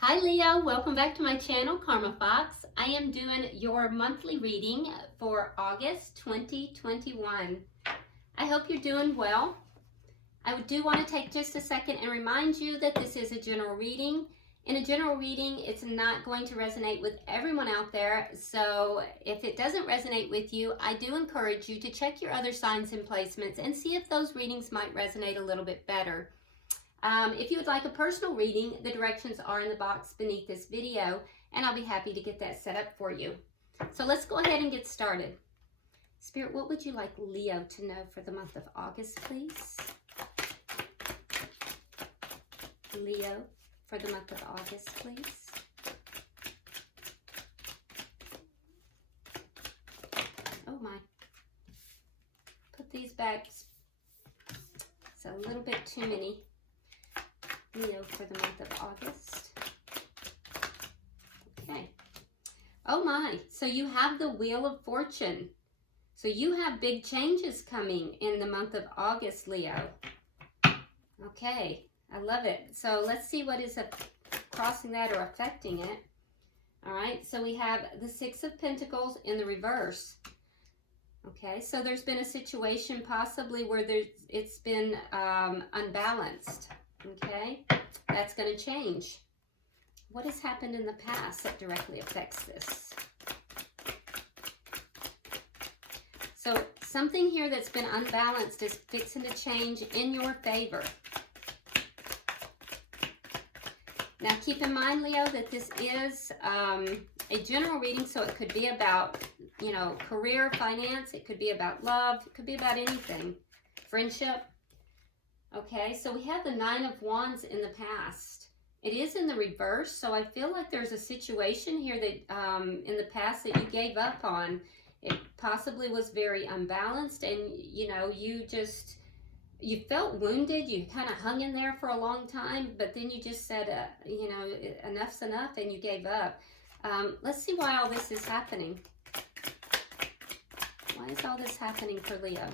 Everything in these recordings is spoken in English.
Hi Leo, welcome back to my channel, Karma Fox. I am doing your monthly reading for August 2021. I hope you're doing well. I do want to take just a second and remind you that this is a general reading. In a general reading, it's not going to resonate with everyone out there, so if it doesn't resonate with you, I do encourage you to check your other signs and placements and see if those readings might resonate a little bit better. If you would like a personal reading, the directions are in the box beneath this video, and I'll be happy to get that set up for you. So let's go ahead and get started. Spirit, what would you like Leo to know for the month of August, please? Leo, for the month of August, please. Oh my. Put these back. It's a little bit too many. Leo for the month of August. Okay. Oh my, so you have the Wheel of Fortune. So you have big changes coming in the month of August, Leo. Okay, I love it. So let's see what is crossing that or affecting it. All right, so we have the Six of Pentacles in the reverse. Okay, so there's been a situation possibly where it's been unbalanced. Okay, that's going to change. What has happened in the past that directly affects this? So something here that's been unbalanced is fixing to change in your favor. Now keep in mind, Leo, that this is a general reading, so it could be about, you know, career, finance, it could be about love, it could be about anything, friendship. Okay, so we have the Nine of Wands in the past. It is in the reverse, so I feel like there's a situation here that in the past that you gave up on. It possibly was very unbalanced, and you know, you felt wounded. You kind of hung in there for a long time, but then you just said, you know, enough's enough, and you gave up. Let's see why all this is happening. Why is all this happening for Leo?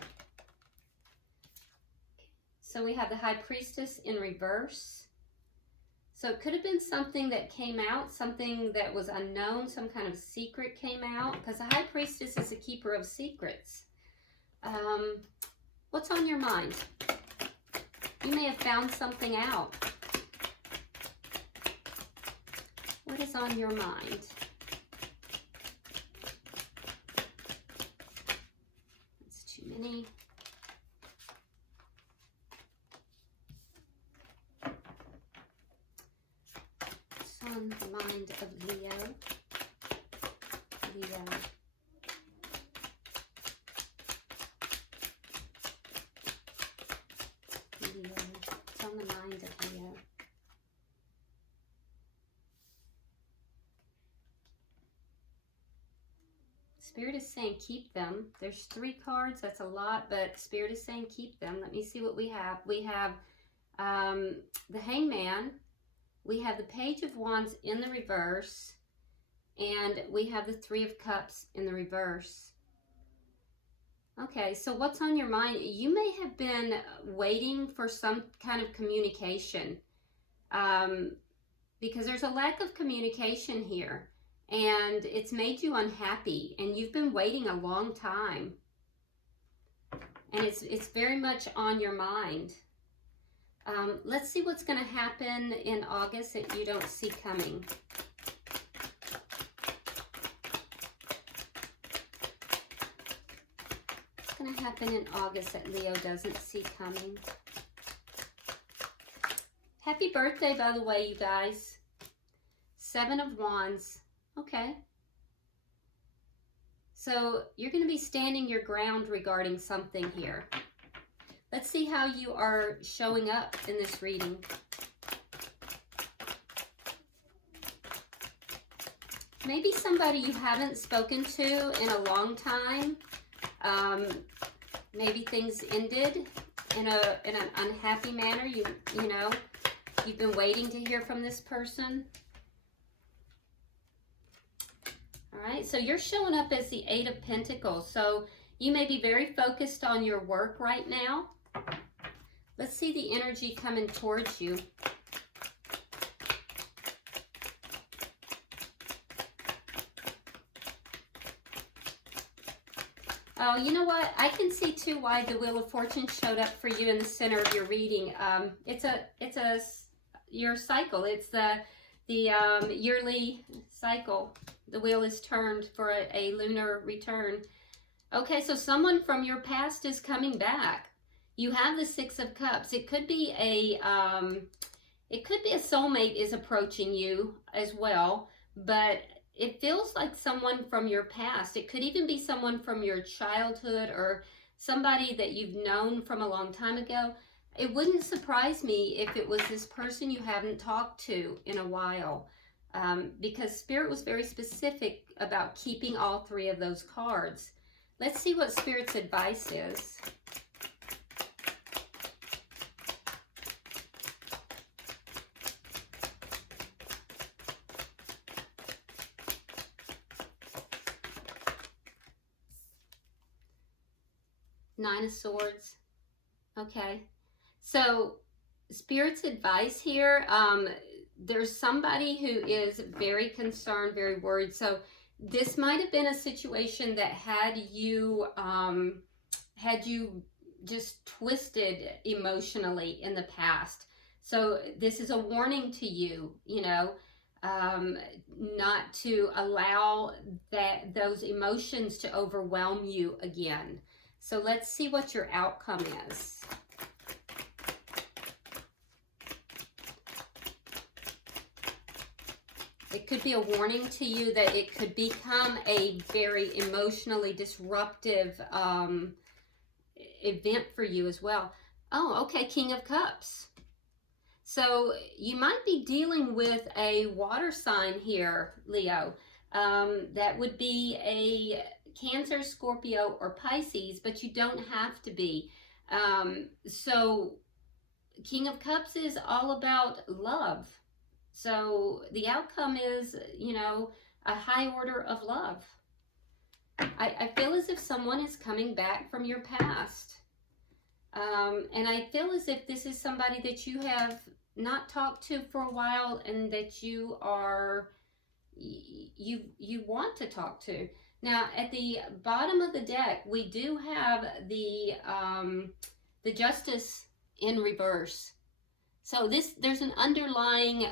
So we have the High Priestess in reverse. So it could have been something that came out, something that was unknown, some kind of secret came out, because the High Priestess is a keeper of secrets. What's on your mind? You may have found something out. What is on your mind? That's too many. On the mind of Leo. Leo. It's on the mind of Leo. Spirit is saying keep them. There's 3 cards. That's a lot, but Spirit is saying keep them. Let me see what we have. We have the Hangman. We have the Page of Wands in the reverse, and we have the Three of Cups in the reverse. Okay, so what's on your mind? You may have been waiting for some kind of communication because there's a lack of communication here, and it's made you unhappy, and you've been waiting a long time, and it's very much on your mind. Let's see what's going to happen in August that you don't see coming. What's going to happen in August that Leo doesn't see coming? Happy birthday, by the way, you guys. 7 of Wands. Okay. So you're going to be standing your ground regarding something here. Let's see how you are showing up in this reading. Maybe somebody you haven't spoken to in a long time. Maybe things ended in an unhappy manner. You know, you've been waiting to hear from this person. All right, so you're showing up as the 8 of Pentacles. So you may be very focused on your work right now. Let's see the energy coming towards you. Oh, you know what? I can see too why the Wheel of Fortune showed up for you in the center of your reading. It's your cycle. It's the yearly cycle. The wheel is turned for a lunar return. Okay, so someone from your past is coming back. You have the Six of Cups. It could be a soulmate is approaching you as well, but it feels like someone from your past. It could even be someone from your childhood or somebody that you've known from a long time ago. It wouldn't surprise me if it was this person you haven't talked to in a while, because Spirit was very specific about keeping all three of those cards. Let's see what Spirit's advice is. Nine of Swords. Okay. So Spirit's advice here, there's somebody who is very concerned, very worried. So this might have been a situation that had you just twisted emotionally in the past. So this is a warning to you, you know, not to allow those emotions to overwhelm you again. So let's see what your outcome is. It could be a warning to you that it could become a very emotionally disruptive event for you as well. Oh, okay, King of Cups. So you might be dealing with a water sign here, Leo. That would be a Cancer, Scorpio, or Pisces, but you don't have to be. So King of Cups is all about love. So the outcome is, you know, a high order of love. I feel as if someone is coming back from your past. And I feel as if this is somebody that you have not talked to for a while and that you want to talk to. Now, at the bottom of the deck, we do have the Justice in reverse. So there's an underlying,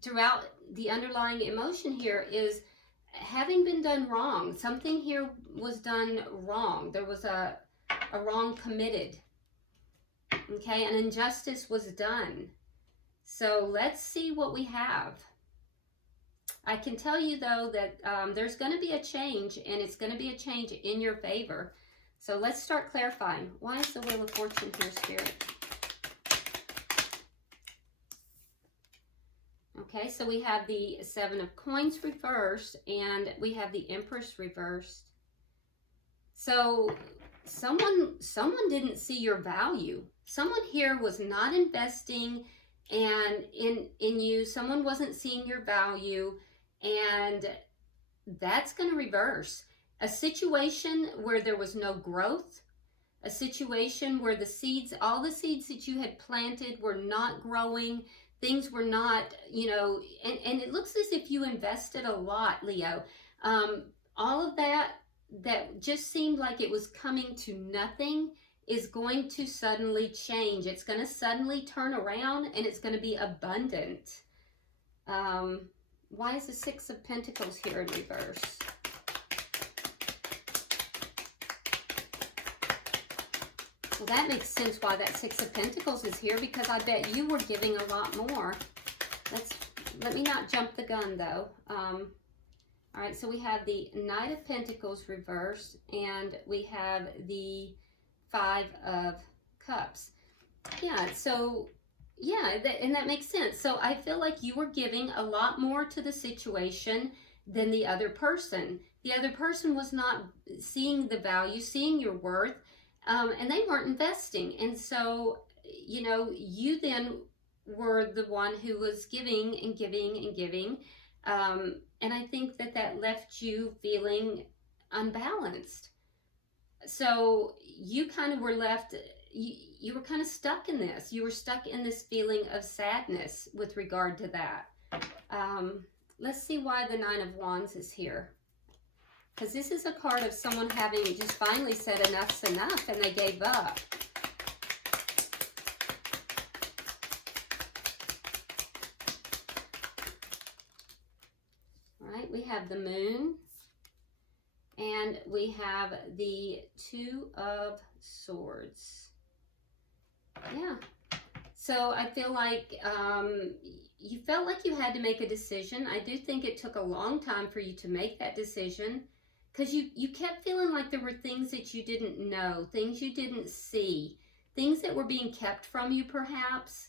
throughout the underlying emotion here is having been done wrong. Something here was done wrong. There was a wrong committed. Okay, an injustice was done. So let's see what we have. I can tell you, though, that there's going to be a change, and it's going to be a change in your favor. So let's start clarifying. Why is the Wheel of Fortune here, Spirit? Okay, so we have the Seven of Coins reversed, and we have the Empress reversed. So someone didn't see your value. Someone here was not investing and in you. Someone wasn't seeing your value, and that's going to reverse. A situation where there was no growth, a situation where the seeds, all the seeds that you had planted were not growing, things were not, you know, and it looks as if you invested a lot, Leo. All of that just seemed like it was coming to nothing is going to suddenly change. It's going to suddenly turn around, and it's going to be abundant. Why is the Six of Pentacles here in reverse? Well, that makes sense why that Six of Pentacles is here, because I bet you were giving a lot more. Let me not jump the gun, though. All right, so we have the Knight of Pentacles reversed, and we have the Five of Cups. Yeah, so, yeah, and that makes sense. So I feel like you were giving a lot more to the situation than the other person. The other person was not seeing the value, seeing your worth, and they weren't investing. And so, you know, you then were the one who was giving and giving and giving. And I think that left you feeling unbalanced. So you kind of were left, you were kind of stuck in this. You were stuck in this feeling of sadness with regard to that. Let's see why the Nine of Wands is here. Because this is a card of someone having just finally said enough's enough and they gave up. All right, we have the Moon. And we have the Two of Swords. Yeah. So I feel like you felt like you had to make a decision. I do think it took a long time for you to make that decision because you kept feeling like there were things that you didn't know, things you didn't see, things that were being kept from you perhaps.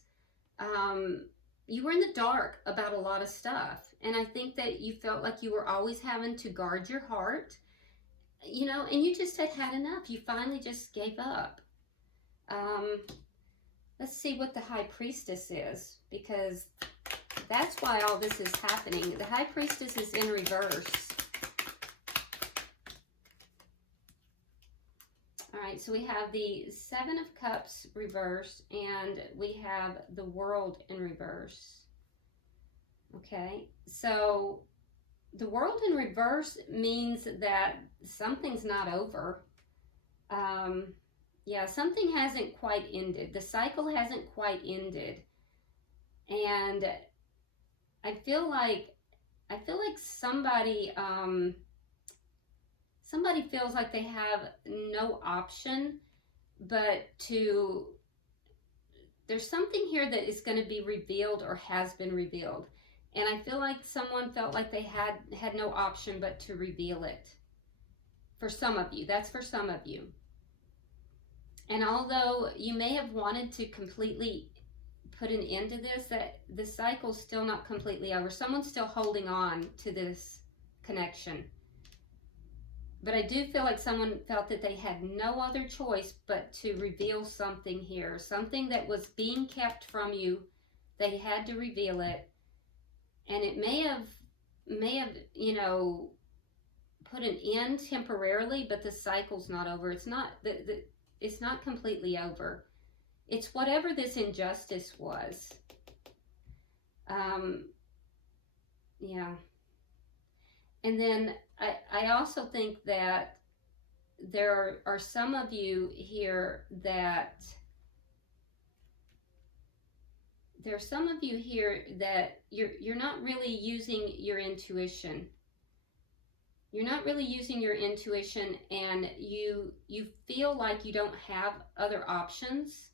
You were in the dark about a lot of stuff. And I think that you felt like you were always having to guard your heart, you know, and you just had had enough. You finally just gave up. Let's see what the High Priestess is, because that's why all this is happening. The High Priestess is in reverse. All right, so we have the Seven of Cups reversed, and we have the World in reverse. Okay, so the World in reverse means that something's not over. Yeah, something hasn't quite ended. The cycle hasn't quite ended. And I feel like somebody somebody feels like they have no option but to, there's something here that is going to be revealed or has been revealed. And I feel like someone felt like they had no option but to reveal it. For some of you, that's for some of you. And although you may have wanted to completely put an end to this, that the cycle's still not completely over. Someone's still holding on to this connection. But I do feel like someone felt that they had no other choice but to reveal something here. Something that was being kept from you. They had to reveal it. And it may have, you know, put an end temporarily, but the cycle's not over. It's not it's not completely over. It's whatever this injustice was. Yeah. And then I also think that there are some of you here that you're not really using your intuition. You're not really using your intuition, and you feel like you don't have other options,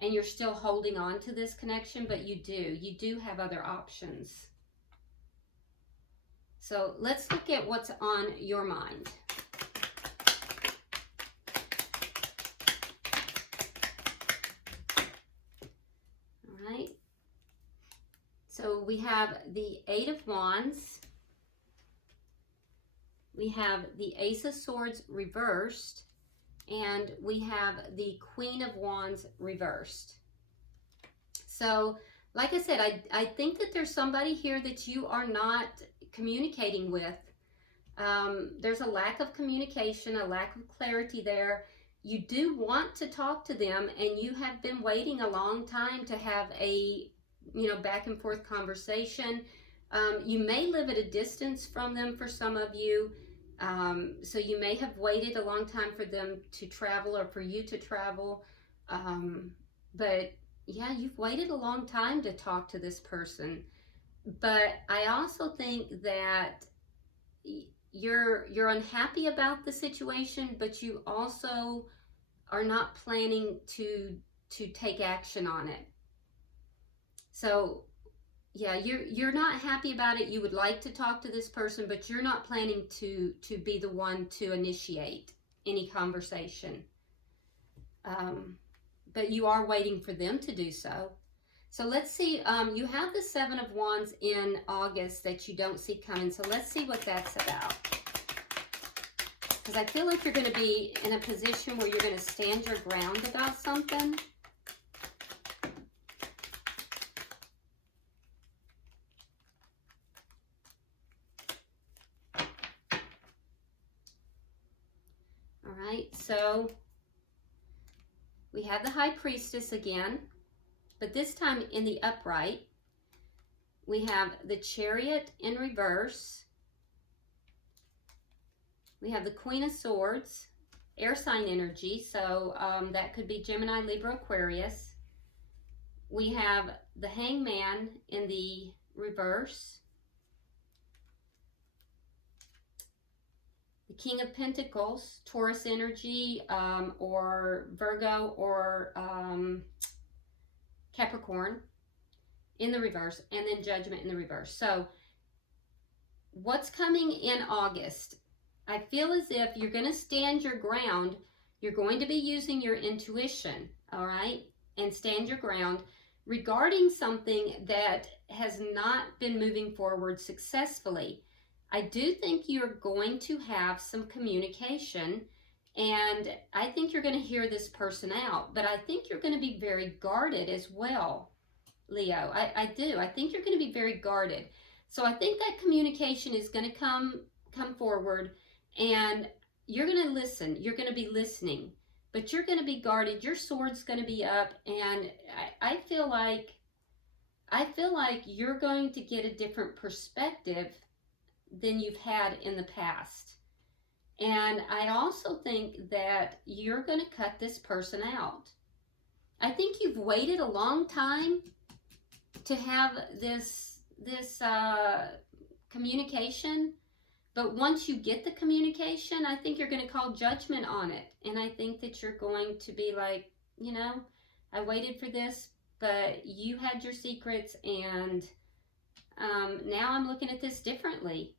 and you're still holding on to this connection, but you do. You do have other options. So let's look at what's on your mind. All right. So we have the Eight of Wands. We have the Ace of Swords reversed, and we have the Queen of Wands reversed. So, like I said, I think that there's somebody here that you are not communicating with. There's a lack of communication, a lack of clarity there. You do want to talk to them, and you have been waiting a long time to have a, you know, back and forth conversation. You may live at a distance from them for some of you. So you may have waited a long time for them to travel or for you to travel. But yeah, you've waited a long time to talk to this person. But I also think that you're unhappy about the situation, but you also are not planning to take action on it. So yeah, you're not happy about it. You would like to talk to this person, but you're not planning to be the one to initiate any conversation. But you are waiting for them to do so. So let's see, you have the Seven of Wands in August that you don't see coming. So let's see what that's about. Because I feel like you're going to be in a position where you're going to stand your ground about something. So we have the High Priestess again, but this time in the upright. We have the Chariot in reverse. We have the Queen of Swords, air sign energy, so that could be Gemini, Libra, Aquarius. We have the Hangman in the reverse. The King of Pentacles, Taurus energy, or Virgo, or Capricorn in the reverse, and then Judgment in the reverse. So what's coming in August? I feel as if you're going to stand your ground. You're going to be using your intuition, all right? And stand your ground regarding something that has not been moving forward successfully. I do think you're going to have some communication, and I think you're going to hear this person out, but I think you're going to be very guarded as well, Leo. I do. I think you're going to be very guarded. So I think that communication is going to come forward, and you're going to listen. You're going to be listening, but you're going to be guarded. Your sword's going to be up, and I feel like you're going to get a different perspective than you've had in the past. And I also think that you're going to cut this person out. I think you've waited a long time to have this communication, but once you get the communication, I think you're going to call judgment on it. And I think that you're going to be like, you know, I waited for this, but you had your secrets, and now I'm looking at this differently.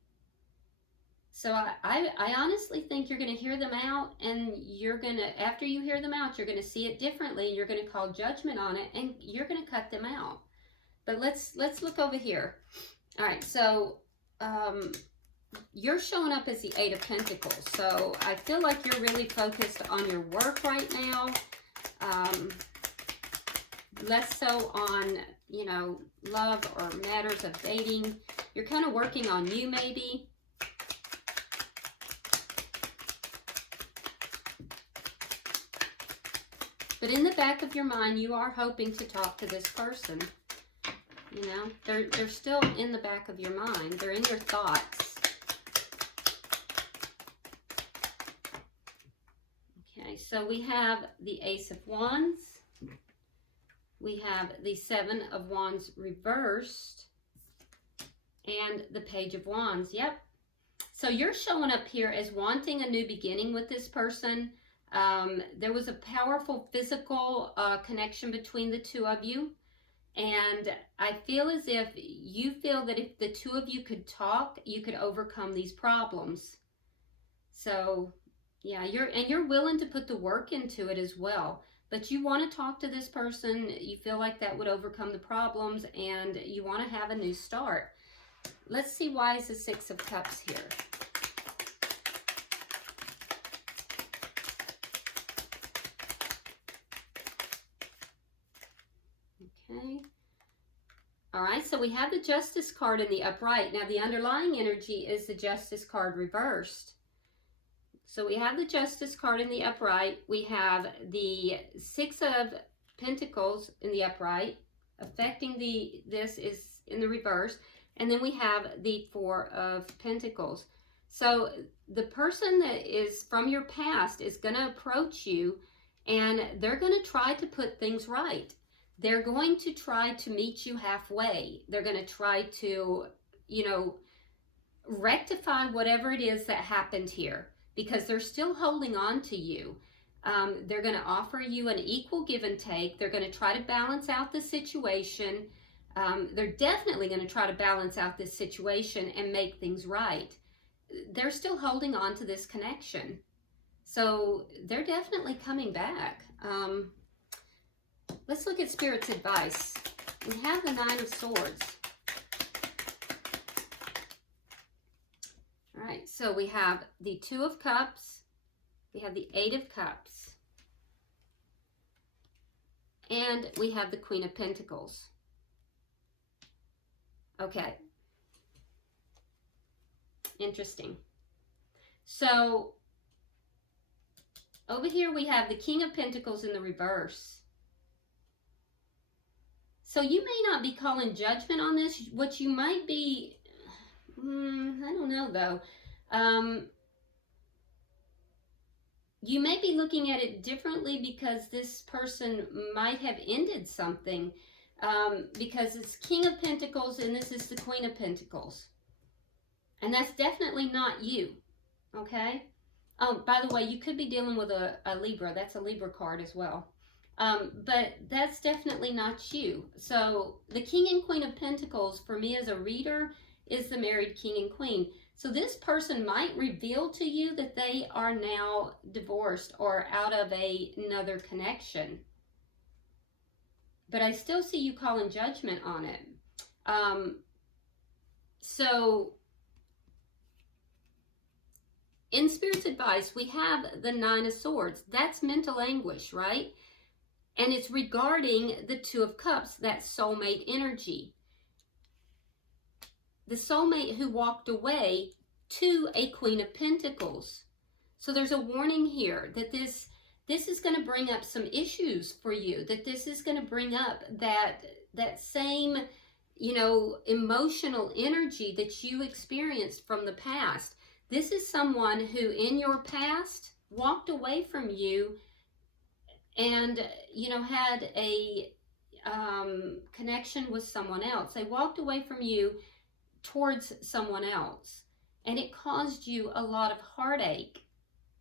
So I honestly think you're going to hear them out, and you're going to, after you hear them out, you're going to see it differently. You're going to call judgment on it, and you're going to cut them out. But let's look over here. All right, so you're showing up as the Eight of Pentacles. So I feel like you're really focused on your work right now. Less so on, you know, love or matters of dating. You're kind of working on you maybe. But in the back of your mind, you are hoping to talk to this person. You know, they're still in the back of your mind. They're in your thoughts. Okay, so we have the Ace of Wands. We have the Seven of Wands reversed. And the Page of Wands. Yep. So you're showing up here as wanting a new beginning with this person. There was a powerful physical connection between the two of you, and I feel as if you feel that if the two of you could talk, you could overcome these problems. So yeah, you're willing to put the work into it as well, but you want to talk to this person. You feel like that would overcome the problems, and you want to have a new start. Let's see, why is the Six of Cups here? Okay. All right, so we have the Justice card in the upright. Now, the underlying energy is the Justice card reversed. So we have the Justice card in the upright. We have the Six of Pentacles in the upright. Affecting this is in the reverse. And then we have the Four of Pentacles. So the person that is from your past is going to approach you, and they're going to try to put things right. They're going to try to meet you halfway. They're going to try to, you know, rectify whatever it is that happened here, because they're still holding on to you. They're going to offer you an equal give and take. They're going to try to balance out the situation. They're definitely going to try to balance out this situation and make things right. They're still holding on to this connection. So they're definitely coming back. Let's look at Spirit's advice. We have the Nine of Swords. All right, so we have the Two of Cups. We have the Eight of Cups. And we have the Queen of Pentacles. Okay. Interesting. So, over here we have the King of Pentacles in the reverse. So you may not be calling judgment on this. What you might be, I don't know though. you may be looking at it differently because this person might have ended something, because it's King of Pentacles and this is the Queen of Pentacles. And that's definitely not you, okay? Oh, by the way, you could be dealing with a Libra. That's a Libra card as well. But that's definitely not you. So the King and Queen of Pentacles, for me as a reader, is the married King and Queen. So this person might reveal to you that they are now divorced or out of another connection. But I still see you calling judgment on it. So in Spirit's advice, we have the Nine of Swords. That's mental anguish, right? And it's regarding the Two of Cups, that soulmate energy. The soulmate who walked away to a Queen of Pentacles. So there's a warning here that this is going to bring up some issues for you, that this is going to bring up that same, you know, emotional energy that you experienced from the past. This is someone who in your past walked away from you and, you know, had a connection with someone else. They walked away from you towards someone else, and it caused you a lot of heartache.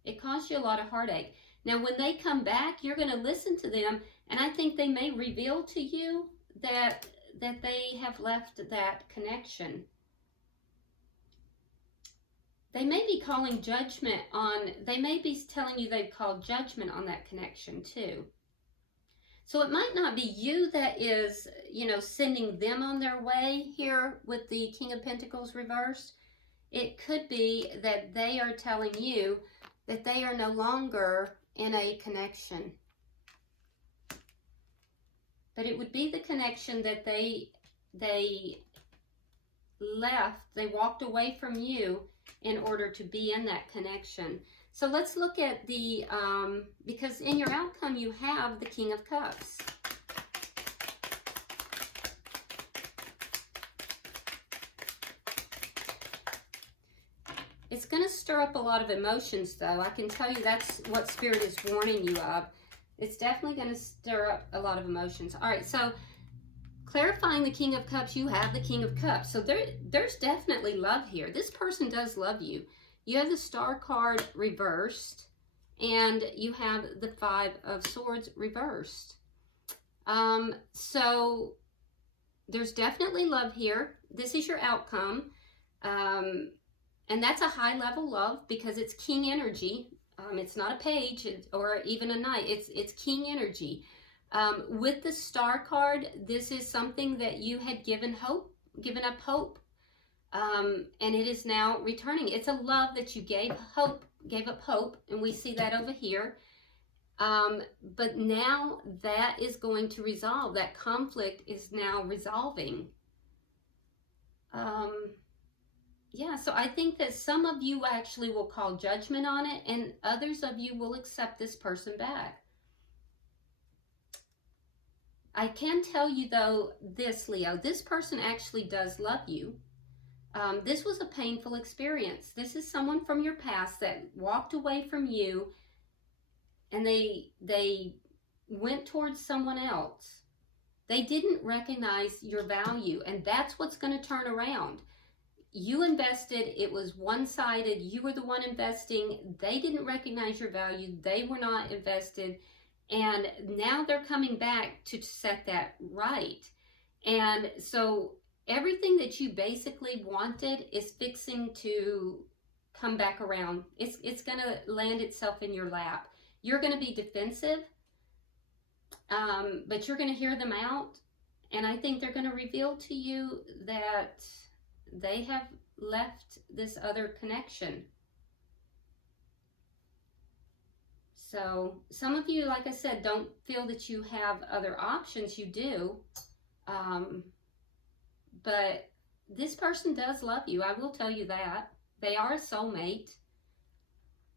It caused you a lot of heartache. Now, when they come back, you're going to listen to them, and I think they may reveal to you that they have left that connection. They may be calling judgment on, they may be telling you they've called judgment on that connection too. So it might not be you that is, you know, sending them on their way here with the King of Pentacles reversed. It could be that they are telling you that they are no longer in a connection. But it would be the connection that they left, they walked away from you in order to be in that connection. So let's look at the, because in your outcome you have the King of Cups. It's going to stir up a lot of emotions, though. I can tell you that's what Spirit is warning you of. It's definitely going to stir up a lot of emotions. All right, so clarifying the King of Cups, you have the King of Cups. So there's definitely love here. This person does love you. You have the Star card reversed, and you have the Five of Swords reversed. So there's definitely love here. This is your outcome. And that's a high level love because it's King energy. It's not a page or even a knight. It's King energy. With the Star card, this is something that you had given up hope. And it is now returning. It's a love that you gave up hope, and we see that over here. But now that is going to resolve. That conflict is now resolving. Yeah, so I think that some of you actually will call judgment on it, and others of you will accept this person back. I can tell you, though, this, Leo, this person actually does love you. This was a painful experience. This is someone from your past that walked away from you, and they went towards someone else. They didn't recognize your value, and that's what's going to turn around. You invested, it was one-sided, you were the one investing, they didn't recognize your value, they were not invested, and now they're coming back to set that right. And so everything that you basically wanted is fixing to come back around. It's going to land itself in your lap. You're going to be defensive, but you're going to hear them out, and I think they're going to reveal to you that they have left this other connection. So some of you, like I said, don't feel that you have other options. You do. But this person does love you. I will tell you that. They are a soulmate.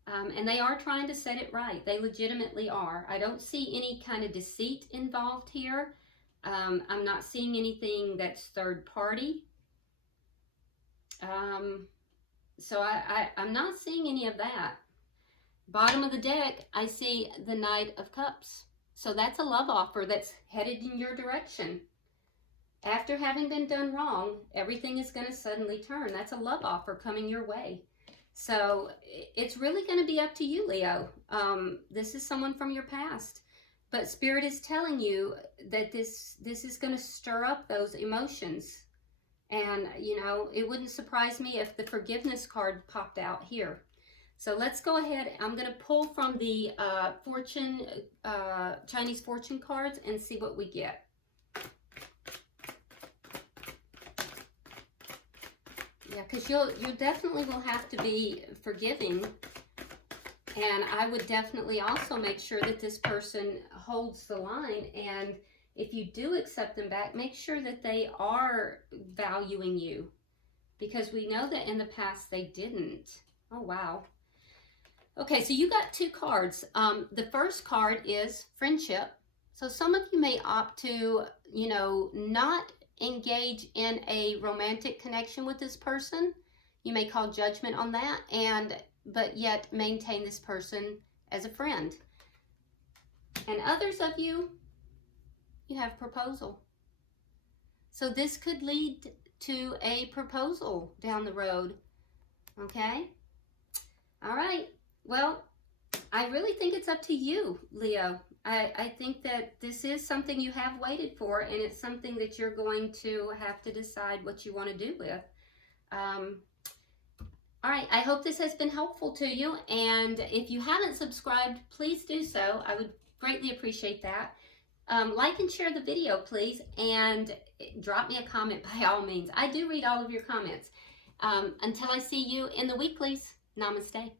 And they are trying to set it right. They legitimately are. I don't see any kind of deceit involved here. I'm not seeing anything that's third party. So I'm not seeing any of that. bottom of the deck, I see the Knight of Cups. So that's a love offer that's headed in your direction. After having been done wrong, everything is going to suddenly turn. That's a love offer coming your way. So it's really going to be up to you, Leo. This is someone from your past. But Spirit is telling you that this is going to stir up those emotions. And, you know, it wouldn't surprise me if the forgiveness card popped out here. So let's go ahead. I'm going to pull from the Chinese fortune cards and see what we get. Yeah, because you definitely will have to be forgiving. And I would definitely also make sure that this person holds the line. And if you do accept them back, make sure that they are valuing you. Because we know that in the past they didn't. Oh, wow. Okay, so you got two cards. The first card is friendship. So some of you may opt to, you know, not engage in a romantic connection with this person. You may call judgment on that, but yet maintain this person as a friend. And others of you, you have proposal. So this could lead to a proposal down the road. Okay? All right. Well, I really think it's up to you, Leo. I think that this is something you have waited for, and it's something that you're going to have to decide what you want to do with. All right, I hope this has been helpful to you, and if you haven't subscribed, please do so. I would greatly appreciate that. Like and share the video, please, and drop me a comment by all means. I do read all of your comments. Until I see you in the weeklies, namaste.